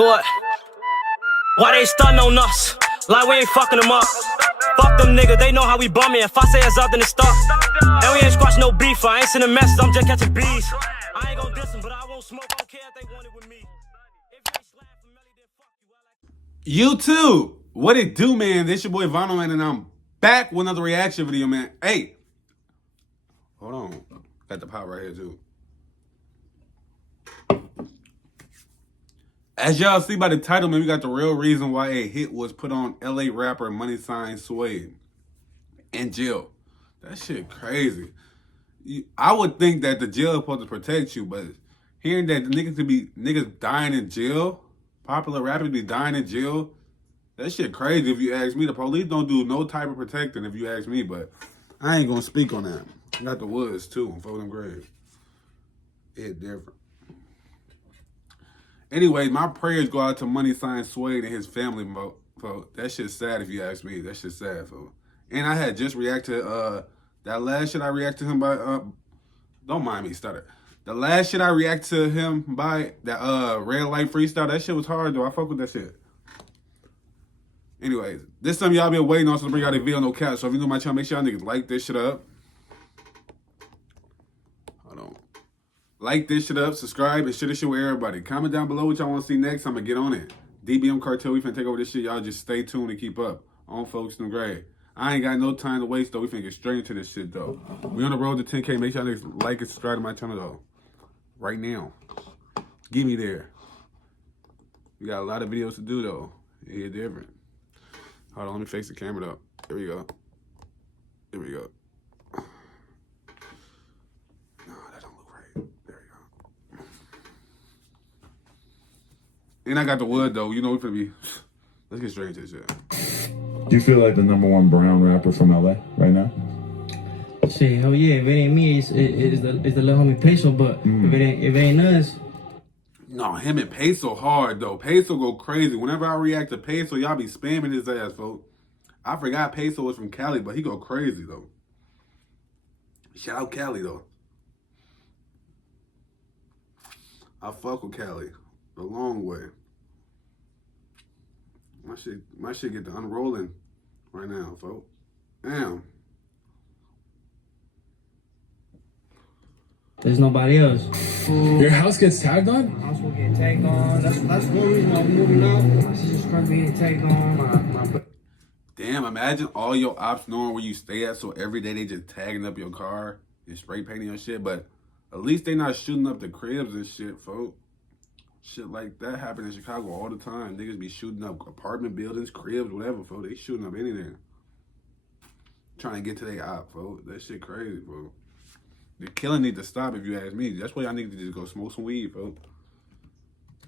Do it. Why they stuntin' on us? Like we ain't fucking them up. Fuck them niggas, they know how we bumming. If I say it's up, then it's stuck. And we ain't squashing no beef. I ain't sending messages, I'm just catching bees. I ain't gon' diss them, but I won't smoke. I don't care if they want it with me. YouTube, what it do, man? This your boy Vonno, man, and I'm back with another reaction video, man. Hey, hold on. Got the pot right here, too. As y'all see by the title, man, we got the real reason why a hit was put on LA rapper MoneySign Suede in jail. That shit crazy. I would think that the jail is supposed to protect you, but hearing that the niggas dying in jail, popular rappers be dying in jail, that shit crazy if you ask me. The police don't do no type of protecting if you ask me, but I ain't gonna speak on that. I got the woods too, for them graves. It different. Anyway, my prayers go out to MoneySign Suede and his family, folks. That shit's sad if you ask me. That shit's sad, folks. And I had just reacted to that last shit I reacted to him by don't mind me, stutter. The last shit I reacted to him by that red light freestyle, that shit was hard though. I fuck with that shit. Anyways, this time y'all been waiting on to bring out a video, no cap. So if you new to my channel, make sure y'all niggas like this shit up. Hold on. Like this shit up, subscribe, and share this shit with everybody. Comment down below what y'all want to see next. I'm going to get on it. DBM Cartel, we finna take over this shit. Y'all just stay tuned and keep up. On folks in the grade. I ain't got no time to waste, though. We finna get straight into this shit, though. We on the road to 10K. Make sure y'all niggas like and subscribe to my channel, though. Right now. Get me there. We got a lot of videos to do, though. Yeah, different. Hold on, let me face the camera, though. Here we go. Here we go. And I got the wood, though. You know, we finna be... Let's get straight into this shit. Do you feel like the #1 brown rapper from LA right now? Shit, hell yeah. If it ain't me, it's the little homie Peso, but if it ain't us... No, him and Peso hard, though. Peso go crazy. Whenever I react to Peso, y'all be spamming his ass, folks. I forgot Peso was from Cali, but he go crazy, though. Shout out Cali, though. I fuck with Cali. A long way. My shit get to unrolling right now, folks. Damn. There's nobody else. Your house gets tagged on? My house will get tagged on. That's one reason why I'm moving out. My sister's car getting tagged on. Damn, imagine all your ops knowing where you stay at, so every day they just tagging up your car and spray painting your shit, but at least they not shooting up the cribs and shit, folks. Shit like that happen in Chicago all the time. Niggas be shooting up apartment buildings, cribs, whatever, folks. They shooting up anything. Trying to get to their op, folks. That shit crazy, folks. The killing need to stop if you ask me. That's why y'all need to just go smoke some weed, folks.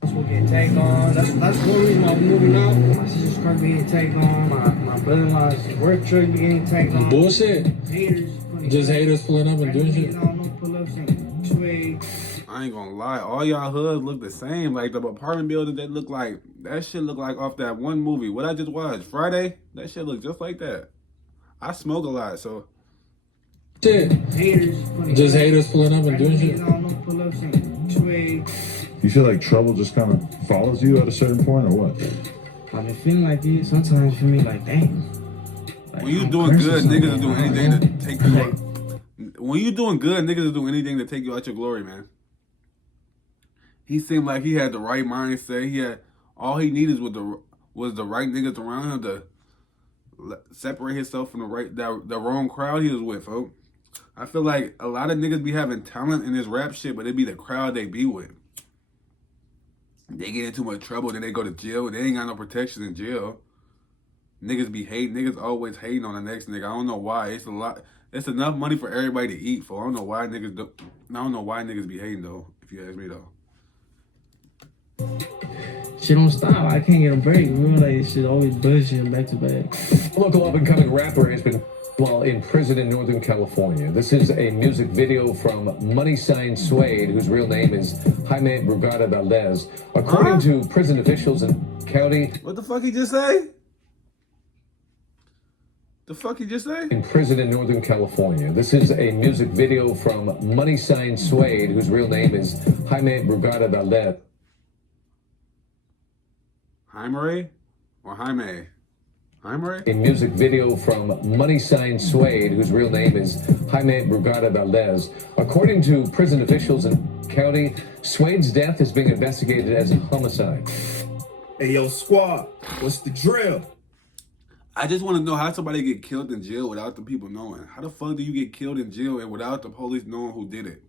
Will get tagged on. That's one reason why I'm moving out. My sister's car getting tagged on. My brother-in-law's work truck getting tagged on. Bullshit. Haters. Just haters pulling up and doing shit. No pull-ups and Suede. I ain't gonna lie, all y'all hoods look the same. Like the apartment building, that look like, that shit look like off that one movie. What I just watched, Friday, that shit look just like that. I smoke a lot, so. Shit. Haters. Just haters pulling up and doing shit. No pull-ups and Suede. You feel like trouble just kind of follows you at a certain point, or what? I've been feeling like this. Sometimes for me, like, dang. Like, When you doing good, niggas will do anything to take you out. When you doing good, niggas will do anything to take you out your glory, man. He seemed like he had the right mindset. He had all he needed was the right niggas around him to separate himself from the wrong crowd he was with, folks. I feel like a lot of niggas be having talent in this rap shit, but it be the crowd they be with. They get in too much trouble, then they go to jail. They ain't got no protection in jail. Niggas be hating. Niggas always hating on the next nigga. I don't know why. It's a lot. It's enough money for everybody to eat for. I don't know why niggas be hating though. If you ask me though. Shit don't stop. I can't get a break. Like this shit always bullshit back to back. A local up-and-coming rapper has been while in prison in Northern California. This is a music video from MoneySign Suede, whose real name is Jaime Brugada Valdez. According to prison officials in county... What the fuck he just say? The fuck he just say? In prison in Northern California. This is a music video from MoneySign Suede, whose real name is Jaime Brugada Valdez. Jaime or Jaime? Jaime? A music video from MoneySign Suede, whose real name is Jaime Brugada. According to prison officials in county, Suede's death is being investigated as a homicide. Hey, yo, squad, what's the drill? I just want to know how somebody get killed in jail without the people knowing. How the fuck do you get killed in jail and without the police knowing who did it?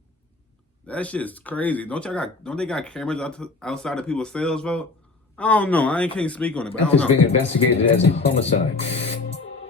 That shit's crazy. Don't they got cameras outside of people's cells, bro? I don't know. I can't speak on it, but I don't know. Death is being investigated as a homicide.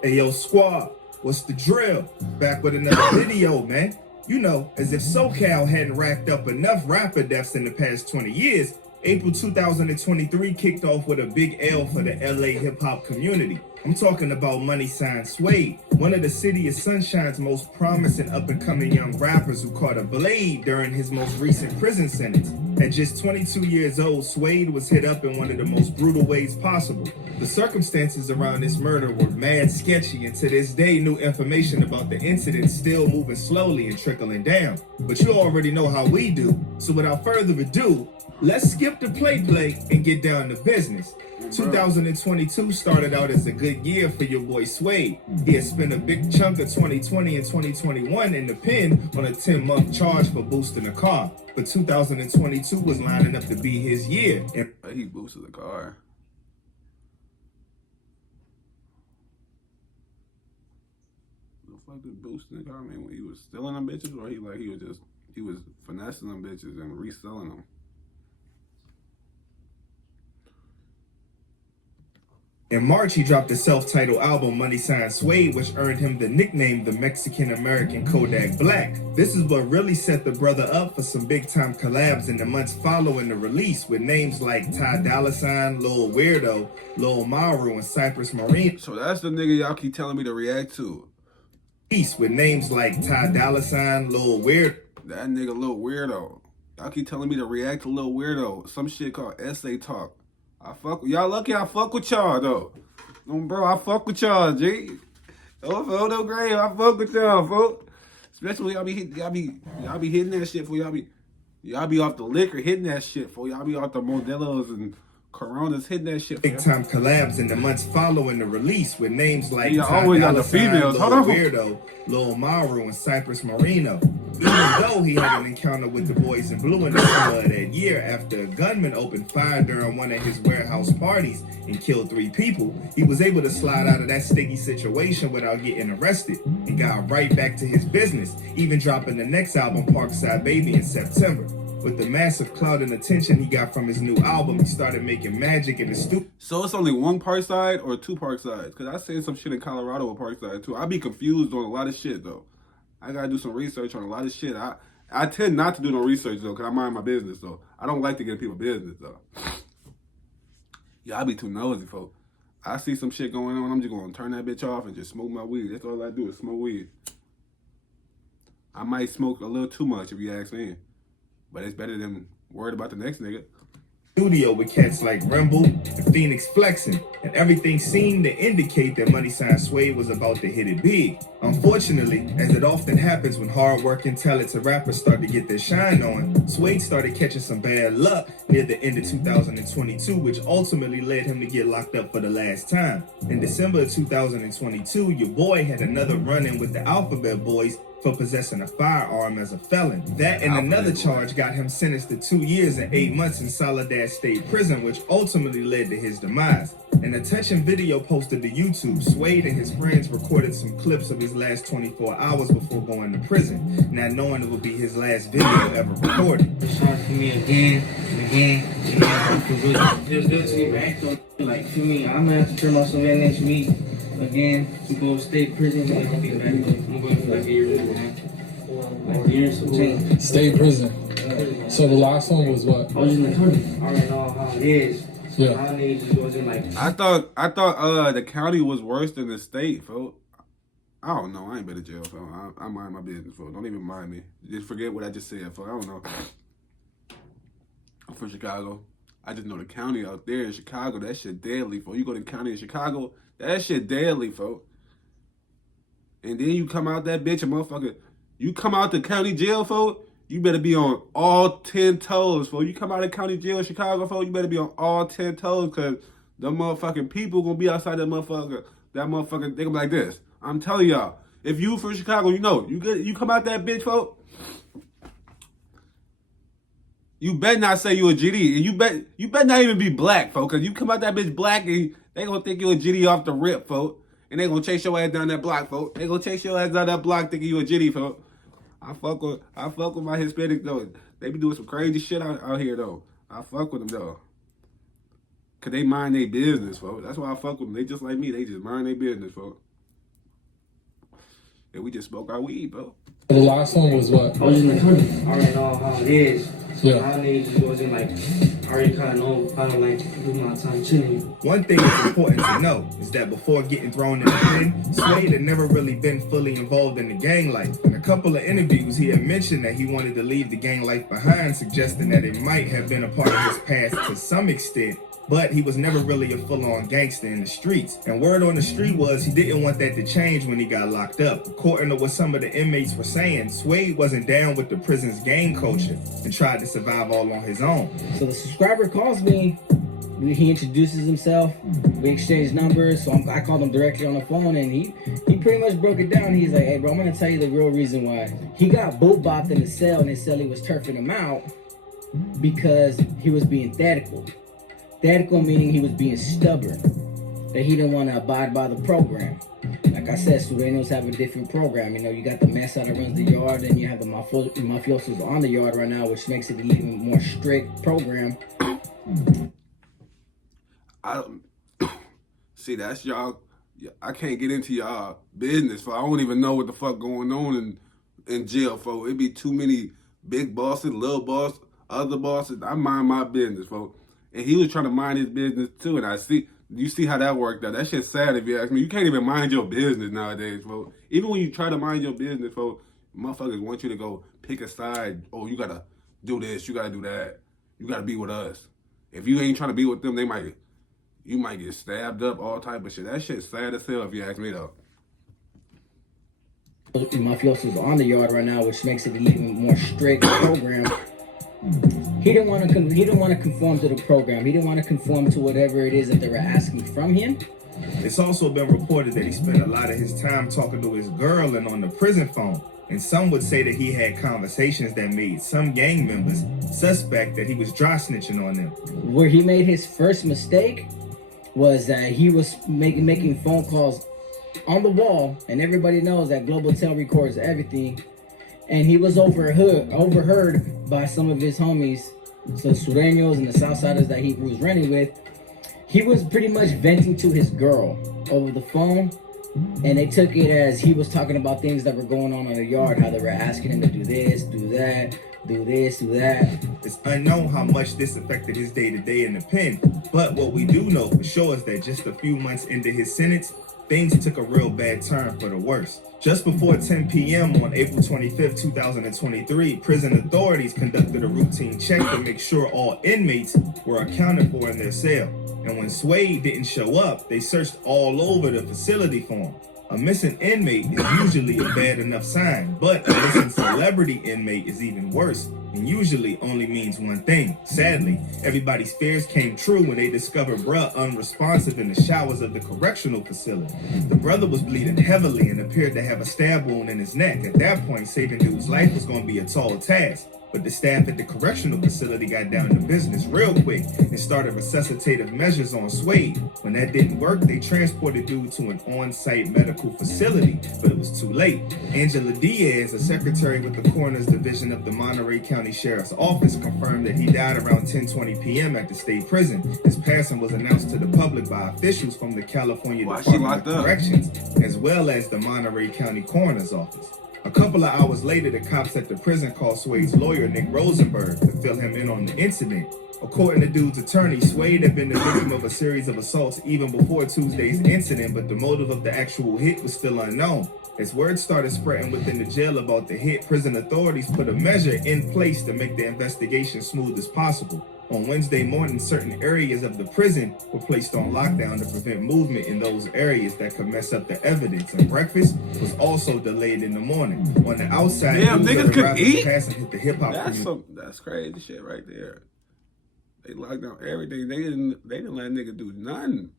Hey, yo, squad, what's the drill? Back with another video, man. You know, as if SoCal hadn't racked up enough rapper deaths in the past 20 years, April 2023 kicked off with a big L for the LA hip-hop community. I'm talking about MoneySign Suede, one of the city of Sunshine's most promising up-and-coming young rappers who caught a blade during his most recent prison sentence. At just 22 years old, Suede was hit up in one of the most brutal ways possible. The circumstances around this murder were mad sketchy, and to this day, new information about the incident still moving slowly and trickling down. But you already know how we do, so without further ado, let's skip the play and get down to business. 2022 started out as a good year for your boy Suede. He had spent a big chunk of 2020 and 2021 in the pen on a 10-month charge for boosting a car. But 2022 was lining up to be his year. And he boosted the car. The fuck did boosting the car mean? When he was stealing them bitches, or he was finessing them bitches and reselling them? in March, he dropped the self-titled album MoneySign Suede, which earned him the nickname the Mexican-American Kodak Black. This is what really set the brother up for some big-time collabs in the months following the release, with names like Ty Dolla $ign, Lil Weirdo, Lil Maru, and Cypress Marine. So that's the nigga y'all keep telling me to react to. With names like Ty Dolla $ign, Lil Weirdo. That nigga Lil Weirdo. Y'all keep telling me to react to Lil Weirdo. Some shit called Essay Talk. I fuck with y'all. Lucky I fuck with y'all though. Bro, I fuck with y'all, G. Oh, no grave, I fuck with y'all, folks. Especially y'all be hitting that shit for y'all be off the liquor hitting that shit for y'all be off the Modelos and Coronas hitting that shit for big time collabs in the months following the release with names like Ty always got Dolla the females. $ign, Hold Lil on. Weirdo, Lil Maru, and Cypress Marino. Even though he had an encounter with the boys in blue in the summer of that year after a gunman opened fire during one of his warehouse parties and killed 3 people, he was able to slide out of that sticky situation without getting arrested and got right back to his business, even dropping the next album, Parkside Baby, in September. With the massive clout and attention he got from his new album, he started making magic in the studio. So it's only one Parkside or 2 Parksides? Because I seen some shit in Colorado with Parkside too. I be confused on a lot of shit though. I gotta do some research on a lot of shit. I tend not to do no research though, because I mind my business though. I don't like to get people business though. Yeah, I be too nosy, folks. I see some shit going on, I'm just gonna turn that bitch off and just smoke my weed. That's all I do is smoke weed. I might smoke a little too much if you ask me. But it's better than worried about the next nigga. Studio with cats like Rimble and Phoenix flexing, and everything seemed to indicate that MoneySign Suede was about to hit it big. Unfortunately, as it often happens when hard-working, talented rappers start to get their shine on, Suede started catching some bad luck near the end of 2022, which ultimately led him to get locked up for the last time. In December of 2022, your boy had another run-in with the Alphabet Boys for possessing a firearm as a felon. That and another charge got him sentenced to 2 years and 8 months in Soledad State Prison, which ultimately led to his demise. In a touching video posted to YouTube, Suede and his friends recorded some clips of his last 24 hours before going to prison, not knowing it would be his last video ever recorded. It's hard for me again and again and again. It was good to get back though. Like, for me, I'm gonna have to turn myself in next week again to go state prison and then I'll be back. I'm going for like a year, man. Like a year and some change. State prison. So the last one was what? I was in the county. I already know how it is. So Yeah. my name just wasn't like. I thought the county was worse than the state, folks. I don't know. I ain't been to jail, folks. I mind my business, folks. Don't even mind me. Just forget what I just said, folks. I don't know. I'm from Chicago. I just know the county out there in Chicago, that shit deadly, folks. You go to the county in Chicago, that shit deadly, folks. And then you come out that bitch, a motherfucker. You come out the county jail, folks, you better be on all 10 toes, folks. You come out of county jail in Chicago, folks, you better be on all 10 toes, because them motherfucking people gonna be outside that motherfucker. That motherfucking, they gonna be like this. I'm telling y'all, if you from Chicago, you know, you come out that bitch, folks. You better not say you a GD. And you better not even be black, folks. Cause you come out that bitch black and they gonna think you a GD off the rip, folks. And they gonna chase your ass down that block, folks. They gonna chase your ass down that block thinking you a GD, folks. I fuck with my Hispanics though. They be doing some crazy shit out here though. I fuck with them though. Cause they mind their business, folks. That's why I fuck with them. They just like me. They just mind their business, folks. And we just smoke our weed, bro. The last one was what? I was in the country. I already know how it is. So Yeah. I just wasn't like, I already kind of know how to like do my time chilling. One thing that's important to know is that before getting thrown in the pen, Suede had never really been fully involved in the gang life. In a couple of interviews, he had mentioned that he wanted to leave the gang life behind, suggesting that it might have been a part of his past to some extent. But he was never really a full-on gangster in the streets. And word on the street was he didn't want that to change when he got locked up. According to what some of the inmates were saying, Suede wasn't down with the prison's gang culture and tried to survive all on his own. So the subscriber calls me, he introduces himself, we exchange numbers, so I called him directly on the phone, and he pretty much broke it down. He's like, hey bro, I'm gonna tell you the real reason why. He got boot-bopped in the cell, and his cellie was turfing him out because he was being thetical. Thetical meaning he was being stubborn, that he didn't want to abide by the program. Like I said, Sureños have a different program. You know, you got the mesa that runs the yard, and you have the mafiosos on the yard right now, which makes it an even more strict program. See, that's y'all. I can't get into y'all business, for I don't even know what the fuck going on in jail, for it be too many big bosses, little boss, other bosses. I mind my business, folks. And he was trying to mind his business too. And you see how that worked out. That shit's sad if you ask me. You can't even mind your business nowadays, folks. Even when you try to mind your business, folks, motherfuckers want you to go pick a side. Oh, you gotta do this, you gotta do that. You gotta be with us. If you ain't trying to be with them, you might get stabbed up, all type of shit. That shit's sad as hell if you ask me though. Mafiosos on the yard right now, which makes it an even more strict program. He didn't want to conform to the program. He didn't want to conform to whatever it is that they were asking from him. It's also been reported that he spent a lot of his time talking to his girl and on the prison phone. And some would say that he had conversations that made some gang members suspect that he was dry snitching on them. Where he made his first mistake was that he was making phone calls on the wall, and everybody knows that Global Tel records everything. And he was overheard by some of his homies, so Sureños and the Southsiders that he was running with. He was pretty much venting to his girl over the phone, and they took it as he was talking about things that were going on in the yard, how they were asking him to do this, do that, do this, do that. It's unknown how much this affected his day-to-day in the pen, but what we do know for sure is that just a few months into his sentence, things took a real bad turn for the worse. Just before 10 p.m. on April 25th, 2023, prison authorities conducted a routine check to make sure all inmates were accounted for in their cell. And when Suede didn't show up, they searched all over the facility for him. A missing inmate is usually a bad enough sign, but a missing celebrity inmate is even worse and usually only means one thing. Sadly, everybody's fears came true when they discovered bruh unresponsive in the showers of the correctional facility. The brother was bleeding heavily and appeared to have a stab wound in his neck. At that point, saving dude's life was going to be a tall task. But the staff at the correctional facility got down to business real quick and started resuscitative measures on Suede. When that didn't work, they transported dude to an on-site medical facility, but it was too late. Angela Diaz, a secretary with the coroner's division of the Monterey County Sheriff's Office, confirmed that he died around 10:20 p.m. at the state prison. His passing was announced to the public by officials from the California Department of Corrections, as well as the Monterey County Coroner's Office. A couple of hours later, the cops at the prison called Suede's lawyer, Nick Rosenberg, to fill him in on the incident. According to dude's attorney, Suede had been the victim of a series of assaults even before Tuesday's incident, but the motive of the actual hit was still unknown. As word started spreading within the jail about the hit, prison authorities put a measure in place to make the investigation smooth as possible. On Wednesday morning, certain areas of the prison were placed on lockdown to prevent movement in those areas that could mess up the evidence, and breakfast was also delayed in the morning. On the outside, damn, niggas could eat? Pass and hit the hip-hop community. That's crazy shit right there. They locked down everything. They didn't let nigga do nothing.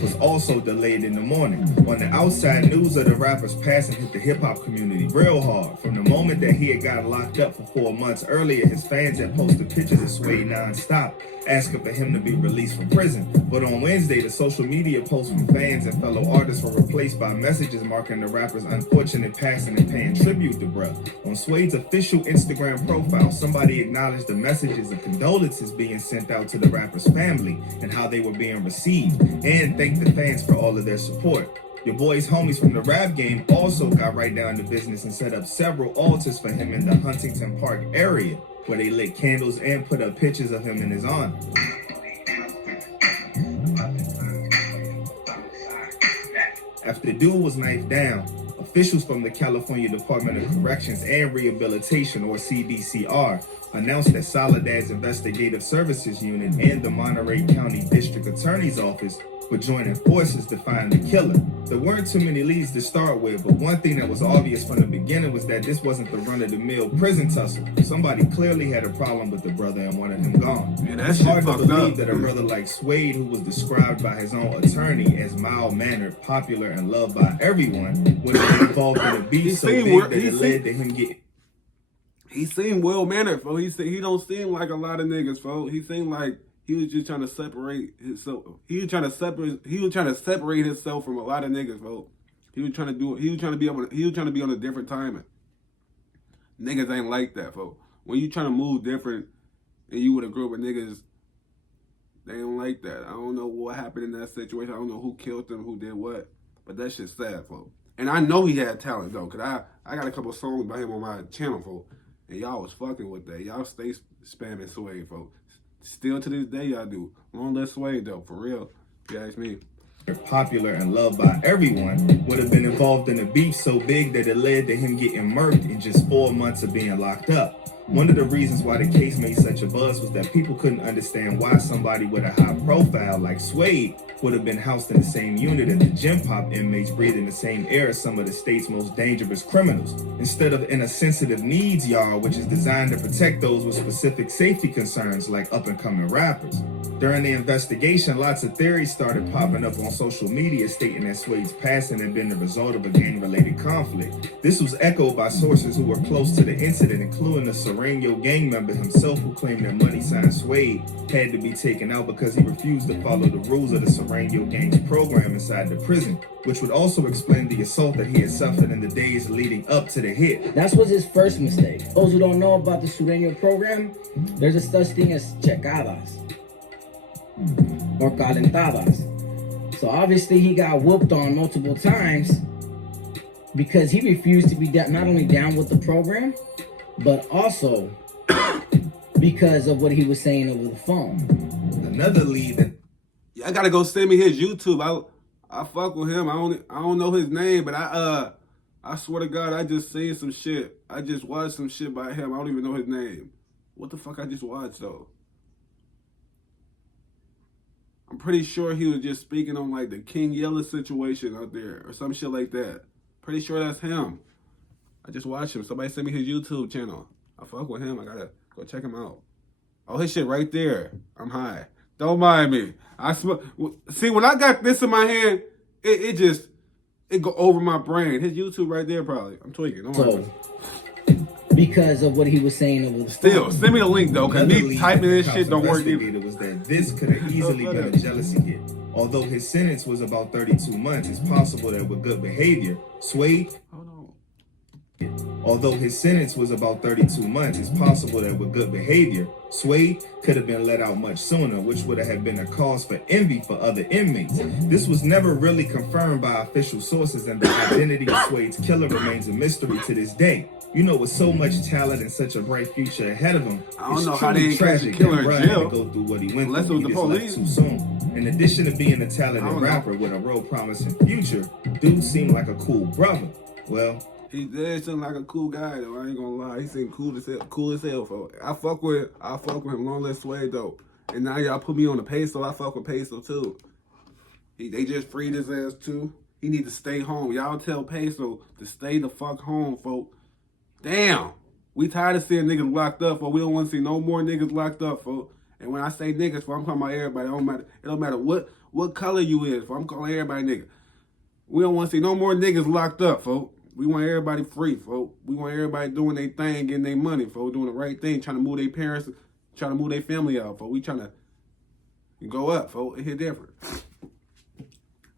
Was also delayed in the morning. On the outside, news of the rapper's passing hit the hip-hop community real hard. From the moment that he had got locked up for 4 months earlier, his fans had posted pictures of Suede nonstop, asking for him to be released from prison. But on Wednesday, the social media posts from fans and fellow artists were replaced by messages marking the rapper's unfortunate passing and paying tribute to bruh. On Suede's official Instagram profile, somebody acknowledged the messages of condolences being sent out to the rapper's family and how they were being received, and thanked the fans for all of their support. Your boys homies from the rap game also got right down to business and set up several altars for him in the Huntington Park area, where they lit candles and put up pictures of him in his honor. After the dude was knifed down, officials from the California Department of Corrections and Rehabilitation, or CDCR, announced that Soledad's Investigative Services Unit and the Monterey County District Attorney's Office were joining forces to find the killer. There weren't too many leads to start with, but one thing that was obvious from the beginning was that this wasn't the run-of-the-mill prison tussle. Somebody clearly had a problem with the brother and wanted him gone. Yeah, that it's shit hard to fucked believe up. that a brother like Suede, who was described by his own attorney as mild-mannered, popular, and loved by everyone, would have been involved in a beef so big that it led to him getting... He seemed well-mannered, folks. He don't seem like a lot of niggas, folks. He seemed like he was just trying to separate himself. He was trying to separate himself from a lot of niggas, folks. He was trying to be on a different timing. Niggas ain't like that, folks. When you trying to move different and you with a group of niggas, they don't like that. I don't know what happened in that situation. I don't know who killed them, who did what. But that shit's sad, folks. And I know he had talent, though, because I got a couple songs by him on my channel, folks. And y'all was fucking with that. Y'all stay spamming Suede, folks. Still to this day, y'all do. Long live Suede, though, for real. If you ask me. Popular and loved by everyone, would have been involved in a beef so big that it led to him getting murked in just 4 months of being locked up. One of the reasons why the case made such a buzz was that people couldn't understand why somebody with a high profile like Suede would have been housed in the same unit as the gym pop inmates breathing the same air as some of the state's most dangerous criminals, instead of in a sensitive needs yard, which is designed to protect those with specific safety concerns like up-and-coming rappers. During the investigation, lots of theories started popping up on social media stating that Suede's passing had been the result of a gang-related conflict. This was echoed by sources who were close to the incident, including the Sereno gang member himself, who claimed that MoneySign Suede had to be taken out because he refused to follow the rules of the Sereno gang's program inside the prison, which would also explain the assault that he had suffered in the days leading up to the hit. That was his first mistake. Those who don't know about the Sereno program, there's a such thing as checadas or calentadas. So obviously he got whooped on multiple times because he refused to be not only down with the program, but also because of what he was saying over the phone. Another lead that I gotta go send me his YouTube. I fuck with him. I don't know his name, but I swear to God, I just seen some shit. I just watched some shit by him. I don't even know his name. What the fuck I just watched though? I'm pretty sure he was just speaking on like the King Yella situation out there or some shit like that. Pretty sure that's him. I just watched him. Somebody sent me his YouTube channel. I fuck with him. I gotta go check him out. Oh, his shit right there. I'm high. Don't mind me. See, when I got this in my hand, it go over my brain. His YouTube right there probably. I'm tweaking. Don't worry. Because of what he was saying over the phone. Send me the link though, because me typing this shit don't work either. Was that this could have easily been a jealousy hit. Although his sentence was about 32 months, it's possible that with good behavior, Suede... Although his sentence was about 32 months, it's possible that with good behavior, Suede could have been let out much sooner, which would have been a cause for envy for other inmates. This was never really confirmed by official sources, and the identity of Suede's killer remains a mystery to this day. You know, with so much talent and such a bright future ahead of him, I don't know how they tragic catch a killer in jail. To go through what he went Unless through. it was the police. Too soon. In addition to being a talented rapper with a real promising future, dude seemed like a cool brother. Well, he did seem like a cool guy though. I ain't gonna lie. He seemed cool as hell, folks. I fuck with him. Long live Suede though. And now y'all put me on the Peso. I fuck with Peso too. They just freed his ass too. He need to stay home. Y'all tell Peso to stay the fuck home, folks. Damn. We tired of seeing niggas locked up, folks. We don't want to see no more niggas locked up, folks. And when I say niggas, folks, I'm talking about everybody. It don't matter what color you is, folks. I'm calling everybody nigga. We don't want to see no more niggas locked up, folks. We want everybody free, folks. We want everybody doing their thing, getting their money, folks. Doing the right thing, trying to move their parents, trying to move their family out, folks. We trying to go up, folks. It hit different.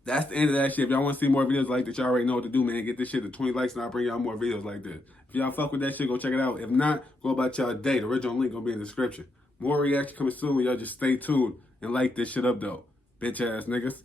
That's the end of that shit. If y'all want to see more videos like this, y'all already know what to do, man. Get this shit to 20 likes and I'll bring y'all more videos like this. If y'all fuck with that shit, go check it out. If not, go about y'all day. The original link gonna be in the description. More reaction coming soon. Y'all just stay tuned and like this shit up, though. Bitch ass niggas.